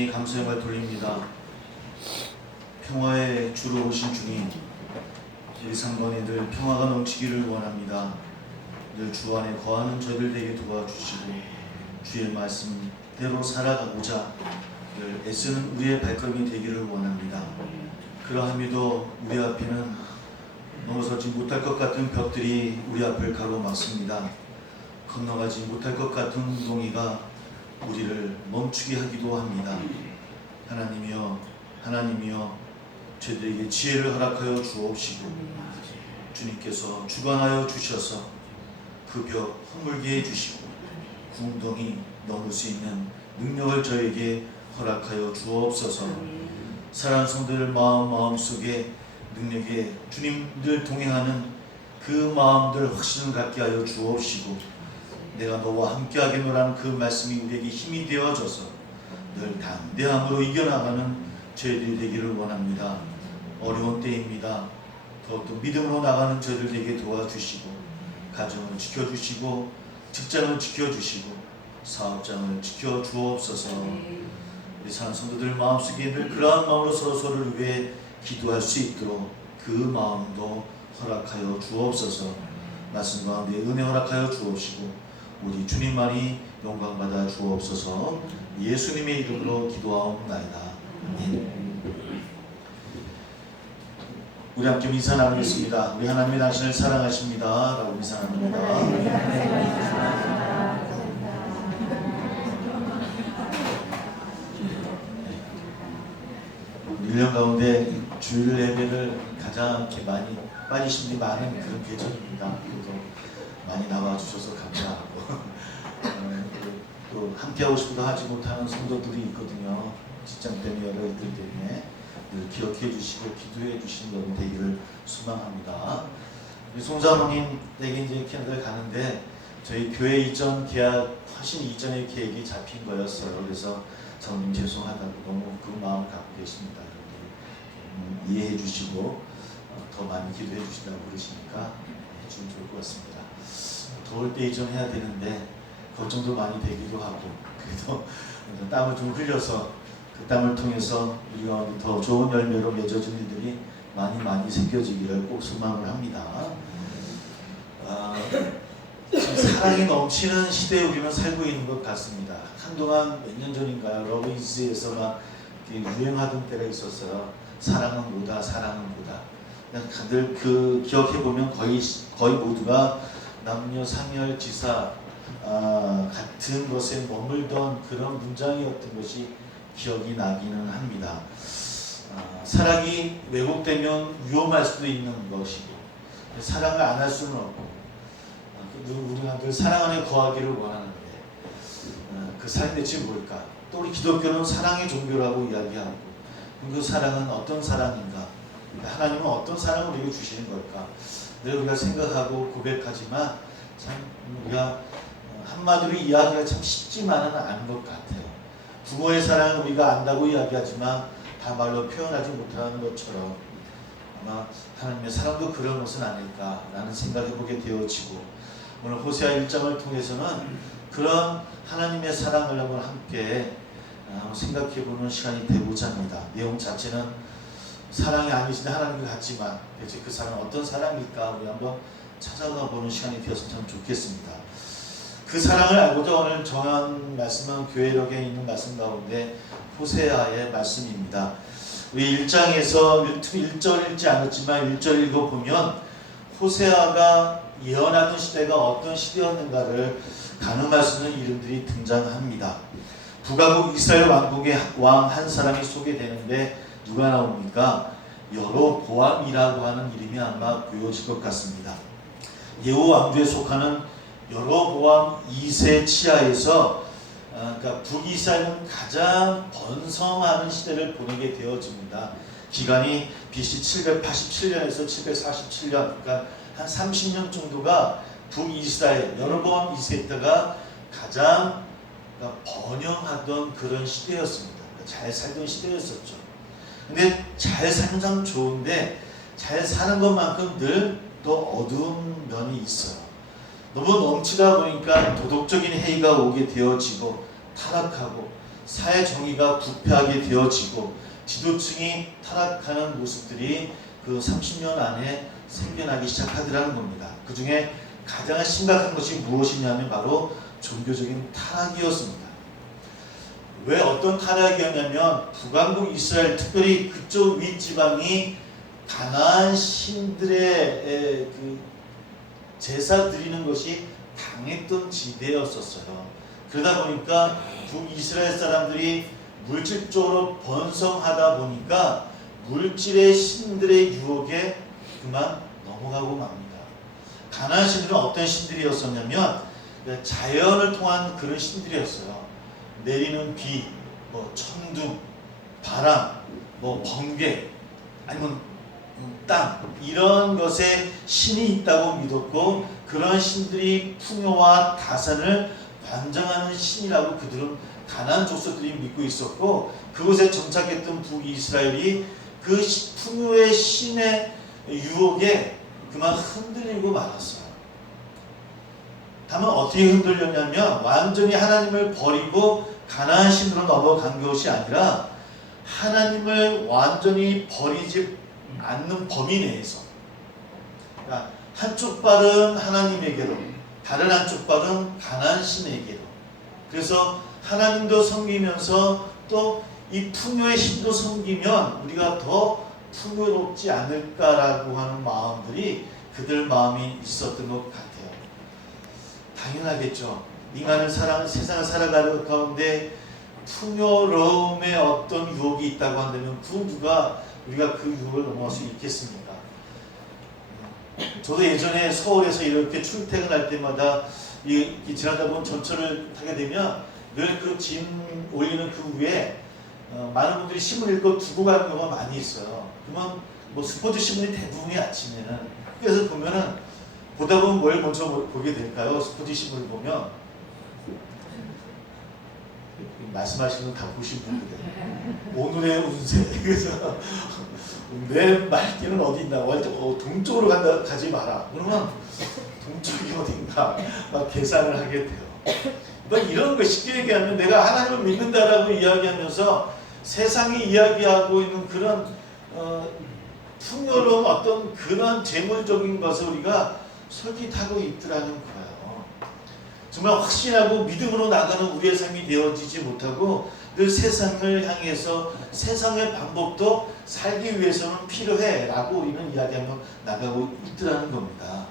감사의 돌립니다. 평화의 주로 오신 주님, 우리 상번이들 평화가 넘치기를 원합니다. 늘 주 안에 거하는 저희들 되게 도와주시고 주의 말씀대로 살아가고자 늘 애쓰는 우리의 발걸음이 되기를 원합니다. 그러함에도 우리 앞에는 넘어서지 못할 것 같은 벽들이 우리 앞을 가로막습니다. 건너가지 못할 것 같은 웅덩이가 우리를 멈추게 하기도 합니다. 하나님이여 저희들에게 지혜를 허락하여 주옵시고 주님께서 주관하여 주셔서 그 벽 허물게 해주시고 웅덩이 넘을 수 있는 능력을 저에게 허락하여 주옵소서. 사랑하는 성도들 마음속에 능력에 주님들 동행하는 그 마음들 확신을 갖게 하여 주옵시고 내가 너와 함께하겠노라는 그 말씀이 우리에게 힘이 되어져서 늘 담대함으로 이겨나가는 저희들이 되기를 원합니다. 어려운 때입니다. 더욱더 믿음으로 나가는 저희들 되게 도와주시고 가정을 지켜주시고 직장을 지켜주시고 사업장을 지켜주옵소서. 우리 사는 성도들 마음속에 늘 그러한 마음으로 서로를 위해 기도할 수 있도록 그 마음도 허락하여 주옵소서. 말씀 가운데 은혜 허락하여 주옵시고 우리 주님만이 영광받아 주옵소서. 예수님의 이름으로 기도하옵나이다. 아멘. 우리 함께 인사 나누겠습니다. 우리 하나님이 당신을 사랑하십니다 라고 인사 나눕니다. 1년 가운데 주일 예배를 가장 이렇게 많이 빠지신 분이 많은 그런 계절입니다. 그래도 많이 나와주셔서 감사하고 또 함께하고 싶어도 하지 못하는 성도들이 있거든요. 직장 때문에 여러 일들 때문에 늘 기억해 주시고 기도해 주시는 여러분 되기를 소망합니다. 우리 송사모님에게 이제 캐나다를 가는데 저희 교회 이전 계약 훨씬 이전의 계획이 잡힌 거였어요. 그래서 사모님 죄송하다고 너무 그 마음 갖고 계십니다. 이해해 주시고 더 많이 기도해 주시다고 그러시니까 해주면 좋을 것 같습니다. 더울 때 이전해야 되는데 걱정도 많이 되기도 하고 그래도 땀을 좀 흘려서 그 땀을 통해서 우리가 더 좋은 열매로 맺어진 일들이 많이 생겨지기를 꼭 소망을 합니다. 지금 사랑이 넘치는 시대에 우리는 살고 있는 것 같습니다. 한동안 몇 년 전인가요? 러브이즈에서 막 유행하던 때가 있었어요. 사랑은 뭐다, 사랑은 뭐다. 다들 그 기억해보면 거의 모두가 남녀 상열 지사 같은 것에 머물던 그런 문장이었던 것이 기억이 나기는 합니다. 사랑이 왜곡되면 위험할 수도 있는 것이고 사랑을 안 할 수는 없고 우리가 늘 사랑 안에 거하기를 원하는데 그 사랑이 대체 뭘까? 또 우리 기독교는 사랑의 종교라고 이야기하고 그 사랑은 어떤 사랑인가? 하나님은 어떤 사랑을 우리에게 주시는 걸까? 늘 우리가 생각하고 고백하지만 참 우리가 한마디로 이야기가 참 쉽지만은 않은 것 같아요. 부모의 사랑을 우리가 안다고 이야기하지만 다 말로 표현하지 못하는 것처럼 아마 하나님의 사랑도 그런 것은 아닐까라는 생각해보게 되어지고 오늘 호세아 1장을 통해서는 그런 하나님의 사랑을 한번 함께 생각해보는 시간이 되고자 합니다. 내용 자체는 사랑이 아니신 하나님과 같지만 대체 그 사랑은 어떤 사랑일까 우리 한번 찾아가 보는 시간이 되었으면 참 좋겠습니다. 그 사랑을 알고자 오늘 정한 말씀은 교회력에 있는 말씀 가운데 호세아의 말씀입니다. 우리 1장에서 1절 읽지 않았지만 1절 읽어보면 호세아가 예언하던 시대가 어떤 시대였는가를 가늠할 수 있는 이름들이 등장합니다. 북아국 이스라엘 왕국의 왕 한 사람이 소개되는데 누가 나옵니까? 여로보암이라고 하는 이름이 아마 보여질 것 같습니다. 예후 왕조에 속하는 여로보암 2세 치하에서 그러니까 북이스라엘은 가장 번성하는 시대를 보내게 되어집니다. 기간이 BC 787년에서 747년 그러니까 한 30년 정도가 북이스라엘 여로보암 2세 때가 가장 번영하던 그런 시대였습니다. 잘 살던 시대였었죠. 근데 잘 사는 참 좋은데 잘 사는 것만큼 늘 또 어두운 면이 있어요. 너무 넘치다 보니까 도덕적인 해이가 오게 되어지고 타락하고 사회 정의가 부패하게 되어지고 지도층이 타락하는 모습들이 그 30년 안에 생겨나기 시작하더라는 겁니다. 그 중에 가장 심각한 것이 무엇이냐면 바로 종교적인 타락이었습니다. 왜 어떤 타락이었냐면 북왕국 이스라엘, 특별히 그쪽 윗지방이 가나안 신들의 그 제사 드리는 것이 강했던 지대였었어요. 그러다 보니까 북이스라엘 사람들이 물질적으로 번성하다 보니까 물질의 신들의 유혹에 그만 넘어가고 맙니다. 가나안 신들은 어떤 신들이었었냐면 자연을 통한 그런 신들이었어요. 내리는 비, 뭐 천둥, 바람, 뭐 번개, 아니면 땅, 이런 것에 신이 있다고 믿었고, 그런 신들이 풍요와 다산을 관장하는 신이라고 그들은 가나안 족속들이 믿고 있었고, 그곳에 정착했던 북이스라엘이 그 풍요의 신의 유혹에 그만 흔들리고 말았어요. 다만 어떻게 흔들렸냐면 완전히 하나님을 버리고 가나안 신으로 넘어간 것이 아니라 하나님을 완전히 버리지 않는 범위 내에서, 그러니까 한쪽 발은 하나님에게로, 다른 한쪽 발은 가나안 신에게로, 그래서 하나님도 섬기면서 또 이 풍요의 신도 섬기면 우리가 더 풍요롭지 않을까라고 하는 마음들이 그들 마음이 있었던 것 같아요. 당연하겠죠. 인간은 세상을 살아가는 가운데 풍요로움의 어떤 유혹이 있다고 한다면 우리가 그 유혹을 넘어갈 수 있겠습니까? 저도 예전에 서울에서 이렇게 출퇴근할 때마다 지나다 보면 전철을 타게 되면 늘 그 짐 올리는 그 위에 많은 분들이 신문 읽고 두고 가는 경우가 많이 있어요. 그러면 뭐 스포츠 신문이 대부분이 아침에는, 그래서 보면은 보다 보면 뭘 먼저 보게 될까요? 스포츠 신문을 보면 말씀하시는 다 보신 분들, 오늘의 운세, 그래서 내 말기는 어디 있나, 동쪽으로 가지 마라. 그러면 동쪽이 어딘가 막 계산을 하게 돼요. 그러니까 이런 거 쉽게 얘기하면 내가 하나님을 믿는다라고 이야기하면서 세상이 이야기하고 있는 그런 풍요로운 어떤 그런 재물적인 것을 우리가 솔깃하고 있더라는 거예요. 정말 확신하고 믿음으로 나가는 우리의 삶이 되어지지 못하고 늘 세상을 향해서 세상의 방법도 살기 위해서는 필요해 라고 우리는 이야기하며 나가고 있더라는 겁니다.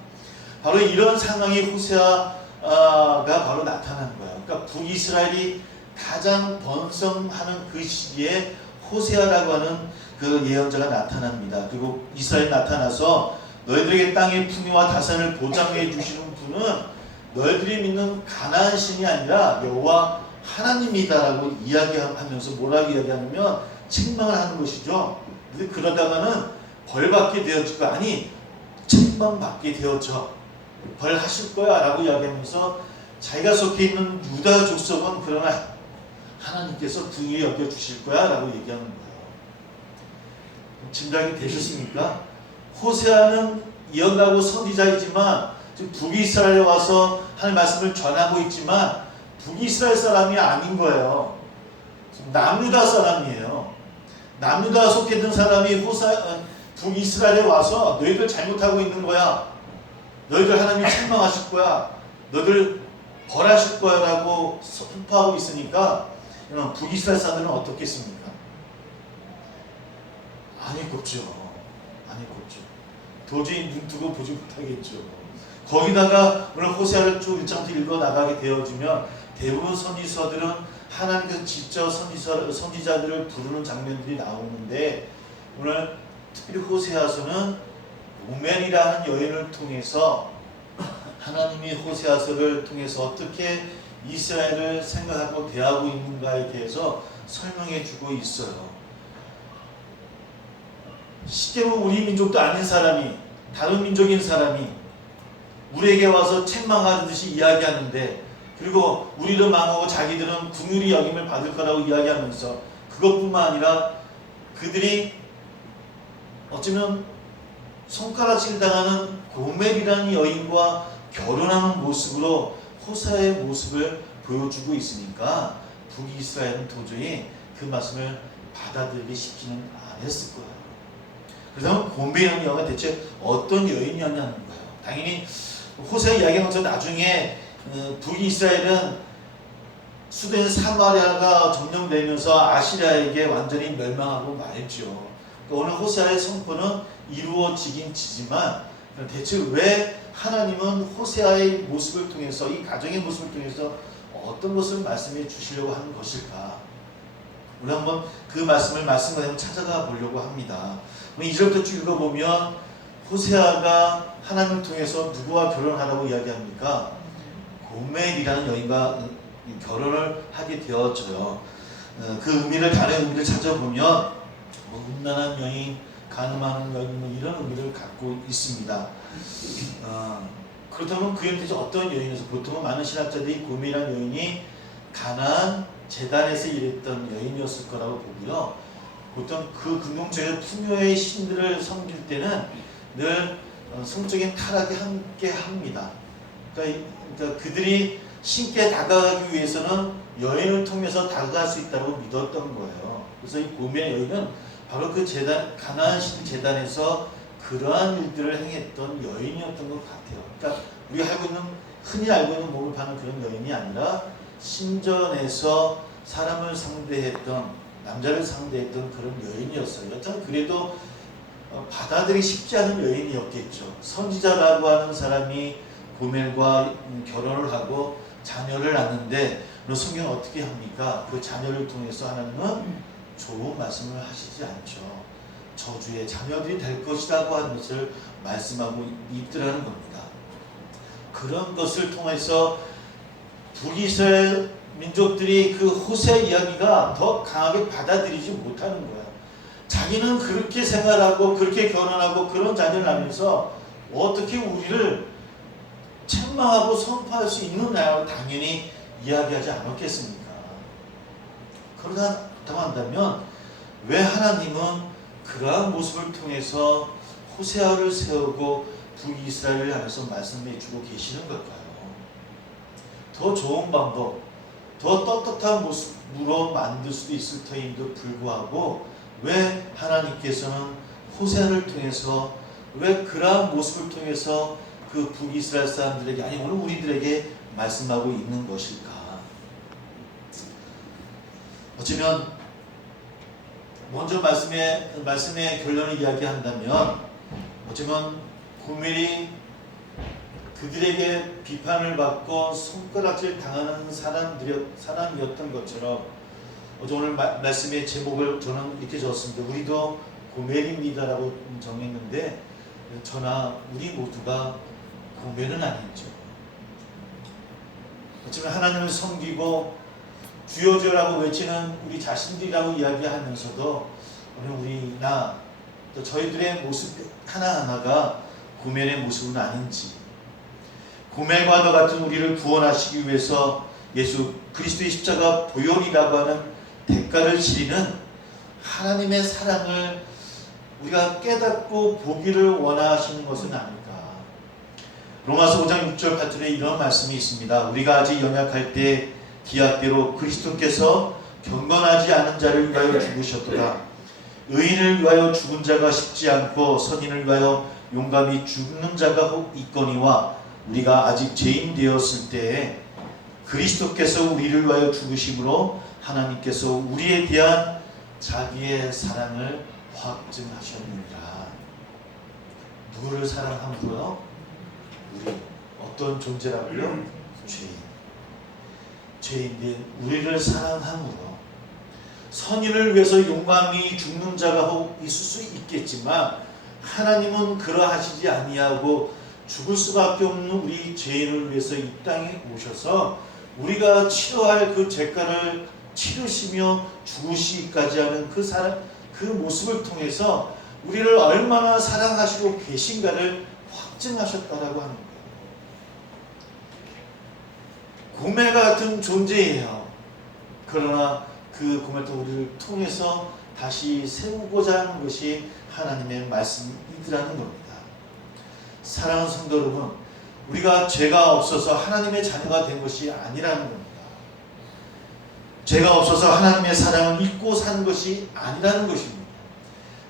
바로 이런 상황이 호세아가 바로 나타난 거예요. 그러니까 북이스라엘이 가장 번성하는 그 시기에 호세아라고 하는 그 예언자가 나타납니다. 그리고 이스라엘이 나타나서 너희들에게 땅의 풍요와 다산을 보장해 주시는 분은 너희들이 믿는 가나안 신이 아니라 여호와 하나님이다라고 이야기하면서 뭐라고 이야기하냐면 책망을 하는 것이죠. 근데 그러다가는 벌받게 되어지고, 아니 책망받게 되어져, 벌하실 거야 라고 이야기하면서 자기가 속해 있는 유다 족속은 그러나 하나님께서 긍휼히 여겨주실 거야 라고 얘기하는 거예요. 짐작이 되셨습니까? 호세아는 예언가고 선지자이지만 지금 북이스라엘에 와서 하나님의 말씀을 전하고 있지만 북이스라엘 사람이 아닌 거예요. 남유다 사람이에요. 남유다 속해 있는 사람이 북이스라엘에 와서 너희들 잘못하고 있는 거야, 너희들 하나님이 책망하실 거야, 너희들 벌하실 거야 라고 선포하고 있으니까 북이스라엘 사람들은 어떻겠습니까? 아니겠죠. 도저히 눈 뜨고 보지 못하겠죠. 거기다가 오늘 호세아를 쭉 일장부터 읽어 나가게 되어지면 대부분 선지서들은 하나님께서 직접 선지자들을 부르는 장면들이 나오는데, 오늘 특별히 호세아서는 오멜이라는 여인을 통해서 하나님이 호세아서를 통해서 어떻게 이스라엘을 생각하고 대하고 있는가에 대해서 설명해 주고 있어요. 쉽게 보면 우리 민족도 아닌 사람이, 다른 민족인 사람이 우리에게 와서 책망하듯이 이야기하는데, 그리고 우리를 망하고 자기들은 긍휼히 여김을 받을 거라고 이야기하면서, 그것뿐만 아니라 그들이 어쩌면 손가락질 당하는 고멜이라는 여인과 결혼하는 모습으로 호세아의 모습을 보여주고 있으니까 북이스라엘은 도저히 그 말씀을 받아들이기 쉽지는 않았을 거예요. 그렇다면 고멜이라는 여인은 대체 어떤 여인이었냐는 거예요. 당연히 호세아 이야기하면서 나중에 북이스라엘은 수도인 사마리아가 점령되면서 아시리아에게 완전히 멸망하고 말죠. 그러니까 오늘 호세아의 선포는 이루어지긴 지지만 대체 왜 하나님은 호세아의 모습을 통해서, 이 가정의 모습을 통해서 어떤 것을 말씀해 주시려고 하는 것일까? 우리 한번 그 말씀을 말씀과 찾아가 보려고 합니다. 2절부터 쭉 읽어보면 호세아가 하나님을 통해서 누구와 결혼하라고 이야기합니까? 고멜이라는 여인과 결혼을 하게 되었죠. 그 의미를, 다른 의미를 찾아보면 음란한 여인, 간음하는 여인, 이런 의미를 갖고 있습니다. 그렇다면 그 여인이 어떤 여인이어서, 보통은 많은 신학자들이 고멜이라는 여인이 가나안 제단에서 일했던 여인이었을 거라고 보고요. 보통 그 금동적인 풍요의 신들을 섬길 때는 늘 성적인 타락이 함께 합니다. 그러니까 그들이 신께 다가가기 위해서는 여인을 통해서 다가갈 수 있다고 믿었던 거예요. 그래서 이 고멜 여인은 바로 그 제단, 가나안 신 제단에서 그러한 일들을 행했던 여인이었던 것 같아요. 그러니까 우리가 흔히 알고 있는 몸을 파는 그런 여인이 아니라 신전에서 사람을 상대했던, 남자를 상대했던 그런 여인이었어요. 여튼 그래도 받아들이기 쉽지 않은 여인이었겠죠. 선지자라고 하는 사람이 고멜과 결혼을 하고 자녀를 낳는데 성경은 어떻게 합니까? 그 자녀를 통해서 하나님은 좋은 말씀을 하시지 않죠. 저주의 자녀들이 될 것이라고 하는 것을 말씀하고 있더라는 겁니다. 그런 것을 통해서 북이스라엘 민족들이 그 호세 이야기가 더 강하게 받아들이지 못하는 거예요. 자기는 그렇게 생활하고 그렇게 결혼하고 그런 자녀를 낳으면서 어떻게 우리를 책망하고 선포할 수 있느냐고 당연히 이야기하지 않았겠습니까? 그렇다고 한다면 왜 하나님은 그러한 모습을 통해서 호세아를 세우고 북이스라엘을 향해서 말씀해 주고 계시는 걸까요? 더 좋은 방법, 더 떳떳한 모습으로 만들 수도 있을 터임에도 불구하고 왜 하나님께서는 호세아를 통해서, 왜 그러한 모습을 통해서 그 북이스라엘 사람들에게, 아니 오늘 우리들에게 말씀하고 있는 것일까? 어쩌면 먼저 말씀의 결론을 이야기한다면, 어쩌면 고멜이 그들에게 비판을 받고 손가락질 당하는 사람이었던 것처럼, 오늘 말씀의 제목을 저는 이렇게 적었습니다. 우리도 고멜입니다라고 정했는데, 저나 우리 모두가 고멜은 아니죠. 어쩌면 하나님을 섬기고 주여주여라고 외치는 우리 자신들이라고 이야기하면서도 또 저희들의 모습 하나하나가 고멜의 모습은 아닌지, 고멜과 너 같은 우리를 구원하시기 위해서 예수 그리스도의 십자가 보혈이라고 하는 대가를 치르는 하나님의 사랑을 우리가 깨닫고 보기를 원하시는 것은 아닐까. 로마서 5장 6절 8절에 이런 말씀이 있습니다. 우리가 아직 연약할 때 기약대로 그리스도께서 경건하지 않은 자를 위하여 죽으셨도다. 의인을 위하여 죽은 자가 쉽지 않고 선인을 위하여 용감히 죽는 자가 있거니와 우리가 아직 죄인 되었을 때에 그리스도께서 우리를 위하여 죽으심으로 하나님께서 우리에 대한 자기의 사랑을 확증하셨느니라. 누구를 사랑함으로요? 우리 어떤 존재라고요? 죄인된 우리를 사랑함으로. 선인을 위해서 용감히 죽는 자가 있을 수 있겠지만 하나님은 그러하시지 아니하고 죽을 수밖에 없는 우리 죄인을 위해서 이 땅에 오셔서 우리가 치러할 그 죄가를 치르시며 죽으시기까지 하는 그 모습을 통해서 우리를 얼마나 사랑하시고 계신가를 확증하셨다라고 하는 거예요. 고멜 같은 존재예요. 그러나 그 고멜도 우리를 통해서 다시 세우고자 하는 것이 하나님의 말씀이라는 겁니다. 사랑하는 성도 여러분, 우리가 죄가 없어서 하나님의 자녀가 된 것이 아니라는 겁니다. 죄가 없어서 하나님의 사랑을 잊고 사는 것이 아니라는 것입니다.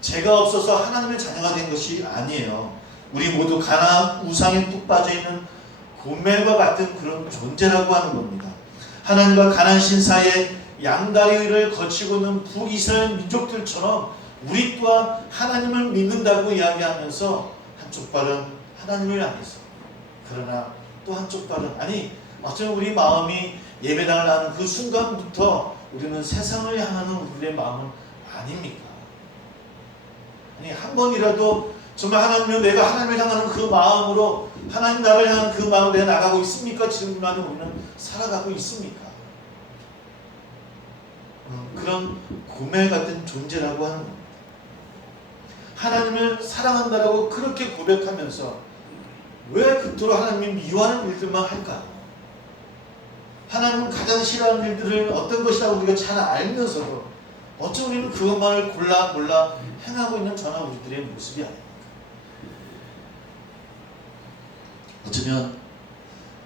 죄가 없어서 하나님의 자녀가 된 것이 아니에요. 우리 모두 가나안 우상에 뚝 빠져있는 고멜과 같은 그런 존재라고 하는 겁니다. 하나님과 가나안 신사의 양다리를 거치고 있는 북이스라엘 민족들처럼 우리 또한 하나님을 믿는다고 이야기하면서 한쪽 발은 하나님을 향해서, 그러나 또 한쪽 발은, 아니 어쩌면 우리 마음이 예배당을 하는 그 순간부터 우리는 세상을 향하는 우리의 마음은 아닙니까? 아니 한 번이라도 정말 하나님을, 내가 하나님을 향하는 그 마음으로, 하나님 나를 향한 그 마음으로 내가 나가고 있습니까? 지금까지 우리는 살아가고 있습니까? 그런 고멜 같은 존재라고 하는 겁니다. 하나님을 사랑한다라고 그렇게 고백하면서 왜 그토록 하나님이 미워하는 일들만 할까요? 하나님은 가장 싫어하는 일들을 어떤 것이라고 우리가 잘 알면서도 어쩌면 우리는 그것만을 골라 행하고 있는 저나 우리들의 모습이 아닙니까? 어쩌면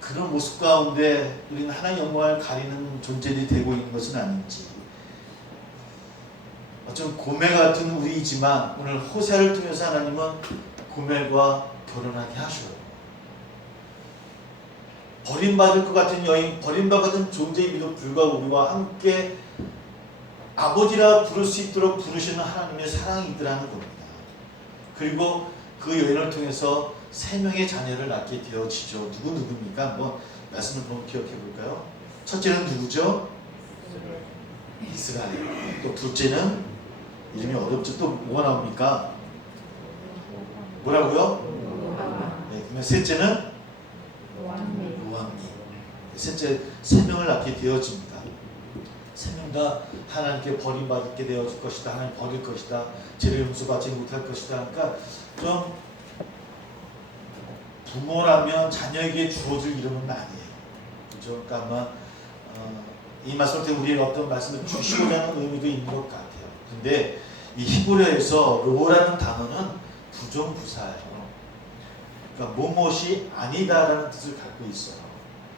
그런 모습 가운데 우리는 하나님의 영광을 가리는 존재들이 되고 있는 것은 아닌지, 어쩌면 고멜 같은 우리이지만 오늘 호세아를 통해서 하나님은 고멜과 결혼하게 하셔요. 버림받을 것 같은 여인, 버림받을 같은 존재임에도 불구하고 우리와 함께 아버지라 부를 수 있도록 부르시는 하나님의 사랑이 있더라는 겁니다. 그리고 그 여인을 통해서 3명의 자녀를 낳게 되어지죠. 누구입니까? 한번 말씀을 한번 기억해 볼까요? 첫째는 누구죠? 이스라엘. 또 둘째는 이름이 어렵죠. 또 뭐가 나옵니까? 뭐라고요? 네, 그러면 셋째는 로암미. 셋째 3명을 낳게 되어집니다. 3명 다 하나님께 버림받게 되어질 것이다. 하나님 버릴 것이다. 죄를 용서받지 못할 것이다. 그러니까 좀 부모라면 자녀에게 주어질 이름은 아니에요. 그렇죠? 그러니까 아마 이 말씀 때 우리에게 어떤 말씀을 주시고자 하는 의미도 있는 것 같아요. 근데 이 히브리어에서 로라는 단어는 부정부사예요. 그러니까 무엇이 아니다라는 뜻을 갖고 있어요.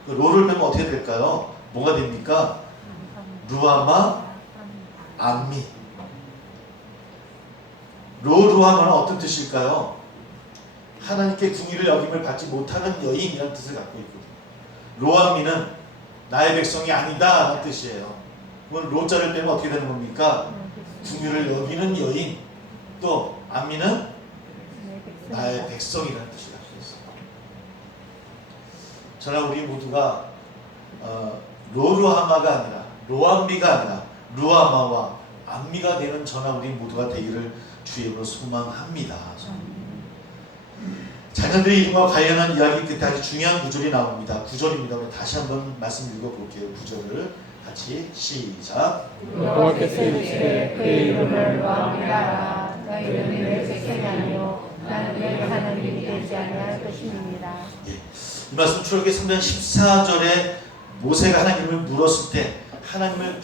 그 로를 빼면 어떻게 될까요? 뭐가 됩니까? 루아마 암미. 루아마는 어떤 뜻일까요? 하나님께 궁의를 여김을 받지 못하는 여인이라는 뜻을 갖고 있거든요. 로암미는 나의 백성이 아니다 라는 뜻이에요. 그럼 로자를 빼면 어떻게 되는 겁니까? 궁의를 여기는 여인. 또 암미는 나의 백성이라는 뜻을 갖고 있어요. 저나 우리 모두가 로루하마가 아니라 로암미가 아니라 루아마와 암미가 되는 저나 우리 모두가 되기를 주의 이름으로 소망합니다. 자녀들의 이름과 관련한 이야기 끝에 아주 중요한 구절이 나옵니다. 9절입니다. 우리 다시 한번 말씀 읽어볼게요. 9절을 같이 시작. 여호와께서 이르시되 그의 이름을 로암미라 하라. 그 이름이 내 백성이 아니요 나는 내 하나님이 되지 아니할 것입니다. 이 말씀 출애굽기 3장 14절에 모세가 하나님을 물었을 때 하나님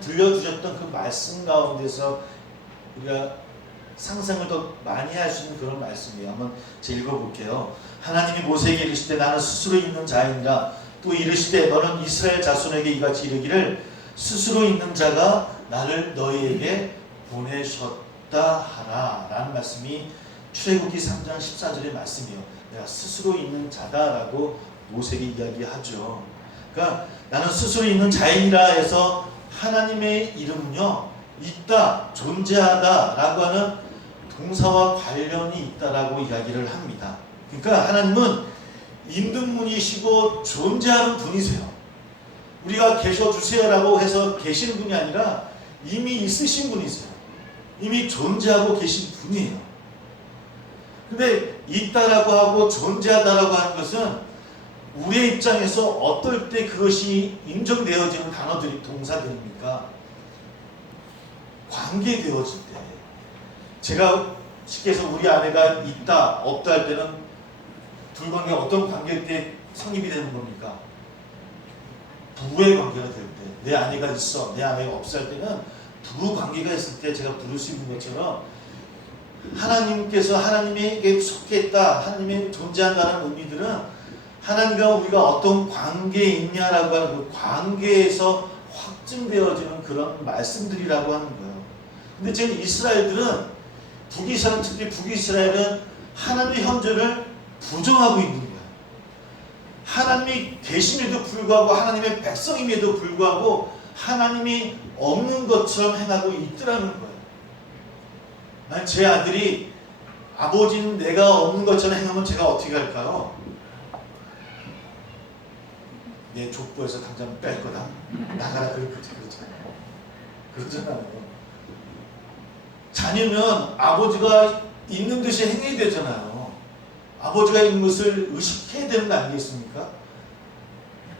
들려주셨던 그 말씀 가운데서 우리가 상상을 더 많이 할 수 있는 그런 말씀이에요. 한번 제가 읽어볼게요. 하나님이 모세에게 이르시되 나는 스스로 있는 자이니라. 또 이르시되 너는 이스라엘 자손에게 이같이 이르기를 스스로 있는 자가 나를 너희에게 보내셨다 하라 라는 말씀이 출애굽기 3장 14절의 말씀이에요. 내가 스스로 있는 자다라고 모세에게 이야기하죠. 그러니까 나는 스스로 있는 자이니라 해서 하나님의 이름은요 있다, 존재하다 라고 하는 동사와 관련이 있다라고 이야기를 합니다. 그러니까 하나님은 있는 분이시고 존재하는 분이세요. 우리가 계셔주세요 라고 해서 계시는 분이 아니라 이미 있으신 분이세요. 이미 존재하고 계신 분이에요. 근데 있다라고 하고 존재하다라고 하는 것은 우리의 입장에서 어떨 때 그것이 인정되어지는 단어들이 동사들입니까? 관계되어질 때. 제가 쉽게 해서 우리 아내가 있다 없다 할 때는 둘 관계가 어떤 관계 때 성립이 되는 겁니까? 부부의 관계가 될 때. 내 아내가 있어 내 아내가 없어 할 때는 부부 관계가 있을 때 제가 부를 수 있는 것처럼 하나님께서 하나님에게 속해 있다 하나님의 존재한다는 의미들은 하나님과 우리가 어떤 관계에 있냐라고 하는 그 관계에서 확증되어지는 그런 말씀들이라고 하는 거예요. 근데 지금 이스라엘들은 북이스라엘, 특히 북이스라엘은 하나님의 현존을 부정하고 있는 거예요. 하나님이 계심에도 불구하고 하나님의 백성임에도 불구하고 하나님이 없는 것처럼 행하고 있더라는 거예요. 난 제 아들이 아버지는 내가 없는 것처럼 행하면 제가 어떻게 할까요? 내 족보에서 당장 뺄 거다. 나가라 그러잖아요. 자녀면 아버지가 있는 듯이 행해야 되잖아요. 아버지가 있는 것을 의식해야 되는 거 아니겠습니까?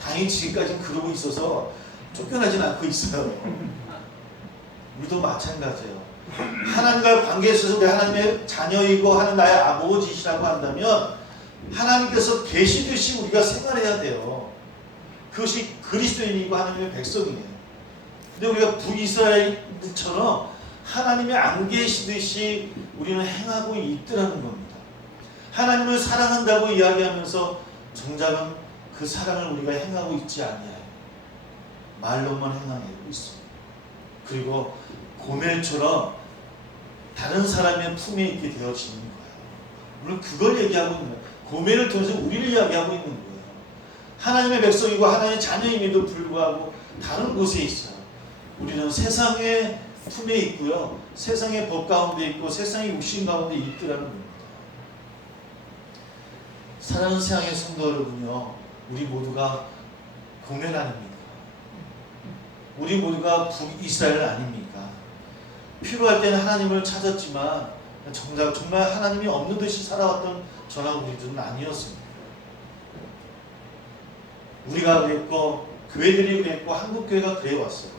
다행히 지금까지는 그러고 있어서 쫓겨나진 않고 있어요. 우리도 마찬가지예요. 하나님과의 관계에 있어서 우리 하나님의 자녀이고 하는 나의 아버지시라고 한다면 하나님께서 계시듯이 우리가 생활해야 돼요. 그것이 그리스도인이고 하나님의 백성이에요. 근데 우리가 북이스라엘처럼 하나님이 안 계시듯이 우리는 행하고 있더라는 겁니다. 하나님을 사랑한다고 이야기하면서 정작은 그 사랑을 우리가 행하고 있지 아니하여 말로만 행하고 있습니다. 그리고 고멜처럼 다른 사람의 품에 있게 되어지는 거예요. 물론 그걸 얘기하고 있는 거예요. 고멜을 통해서 우리를 이야기하고 있는 거예요. 하나님의 백성이고 하나님의 자녀임에도 불구하고 다른 곳에 있어요. 우리는 세상의 품에 있고요. 세상의 법 가운데 있고 세상의 욕심 가운데 있더라는 겁니다. 사랑하는 세상의 성도 여러분요. 우리 모두가 고멜 아닙니까? 우리 모두가 북이스라엘 아닙니까? 필요할 때는 하나님을 찾았지만 정말 하나님이 없는 듯이 살아왔던 저나 우리들은 아니었습니다. 우리가 그랬고 교회들이 그랬고 한국교회가 그래왔어요.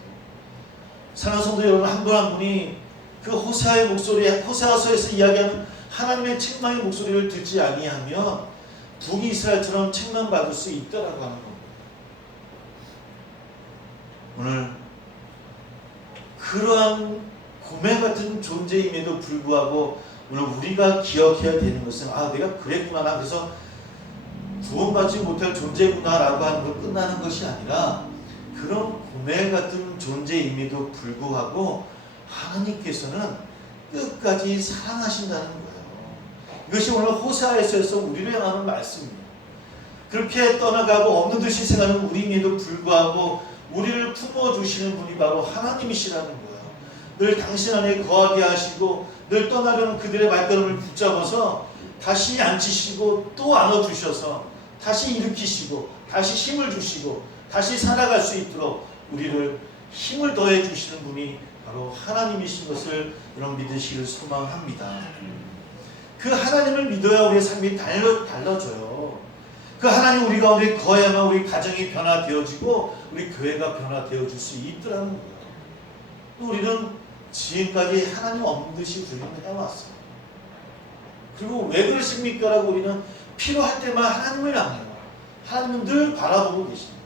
사랑하는 성도 여러분, 한 분 한 분이 그 호세아의 목소리, 호세아서에서 이야기하는 하나님의 책망의 목소리를 듣지 아니하면 북이스라엘처럼 책망받을 수 있다라고 하는 겁니다. 오늘 그러한 고멜 같은 존재임에도 불구하고 오늘 우리가 기억해야 되는 것은 내가 그랬구나, 나 그래서 구원받지 못할 존재구나 라고 하는 걸 끝나는 것이 아니라 그런 고멜 같은 존재임에도 불구하고 하나님께서는 끝까지 사랑하신다는 거예요. 이것이 오늘 호세아에서 우리를 향하는 말씀입니다. 그렇게 떠나가고 없는 듯이 생각하는 우리임에도 불구하고 우리를 품어주시는 분이 바로 하나님이시라는 거예요. 늘 당신 안에 거하게 하시고 늘 떠나려는 그들의 발걸음을 붙잡아서 다시 앉히시고 또 안아주셔서 다시 일으키시고 다시 힘을 주시고 다시 살아갈 수 있도록 우리를 힘을 더해 주시는 분이 바로 하나님이신 것을 여러분 믿으시길 소망합니다. 그 하나님을 믿어야 우리의 삶이 달라져요. 그 하나님 우리 가운데 거해야만 우리 가정이 변화되어지고 우리 교회가 변화되어질 수 있더라는 거예요. 우리는 지금까지 하나님 없는 듯이 우리는 해왔어요. 그리고 왜 그러십니까? 라고 우리는 필요할 때만 하나님을 향해요. 하나님은 늘 바라보고 계십니다.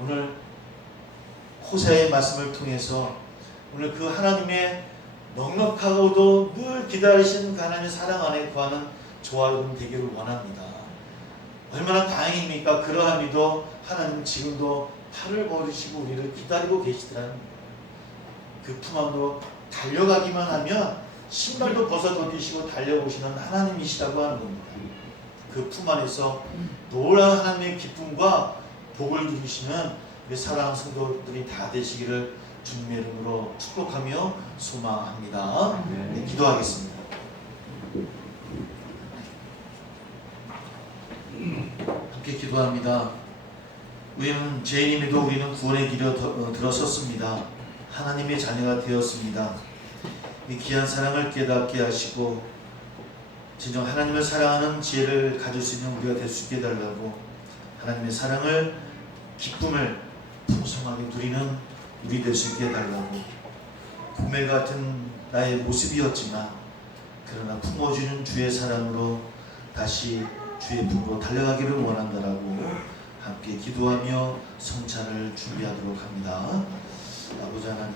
오늘 호세아의 말씀을 통해서 오늘 그 하나님의 넉넉하고도 늘 기다리시는 그 하나님의 사랑 안에 거하는 저와 여러분 되기를 원합니다. 얼마나 다행입니까? 그러함에도 하나님 지금도 팔을 버리시고 우리를 기다리고 계시더라는 거예요. 그 품 안으로 달려가기만 하면 신발도 벗어던지시고 달려오시는 하나님이시라고 하는 겁니다. 그 품 안에서 놀라운 하나님의 기쁨과 복을 누리시는 우리 사랑하는 성도들이 다 되시기를 주님의 이름으로 축복하며 소망합니다. 네, 기도하겠습니다. 함께 기도합니다. 우리는 죄인임에도 우리는 구원의 길에 들어섰습니다. 하나님의 자녀가 되었습니다. 이 귀한 사랑을 깨닫게 하시고 진정 하나님을 사랑하는 지혜를 가질 수 있는 우리가 될 수 있게 해달라고, 하나님의 사랑을, 기쁨을 풍성하게 누리는 우리 될 수 있게 해달라고, 고멜 같은 나의 모습이었지만 그러나 품어주는 주의 사랑으로 다시 주의 품으로 달려가기를 원한다라고 함께 기도하며 성찬을 준비하도록 합니다. 아버지 하나님,